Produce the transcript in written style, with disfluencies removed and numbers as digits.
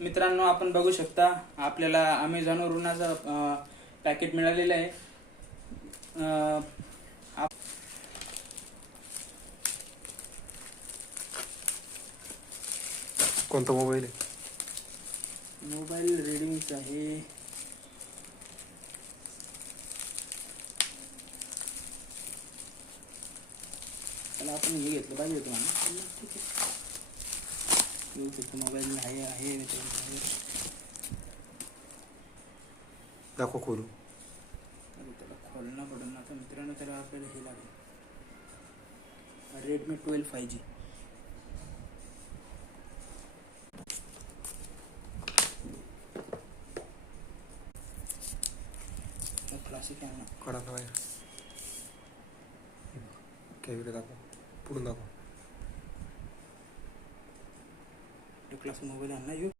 मित्रांनो, आपण बघू शकता आपल्याला अमेझॉनवरून असं पॅकेट मिळालेलं आहे. कोणता मोबाईल आहे? मोबाईल रेडमीचा आहे. त्याला आपण हे घेतलं पाहिजे होतं म्हणून. ठीक आहे, येऊ शकतो. मोबाईल आहे दाखव खोलू. त्याला खोलणं पडेल ना. तर मित्रांनो, त्याला आपल्याला हे लागेल रेडमी 12 5G. क्लासिक आहे ना. काढा बाहेर. कॅमेरा दाखव, पुढून दाखव. क्लासिक मोबाईल आहे ना.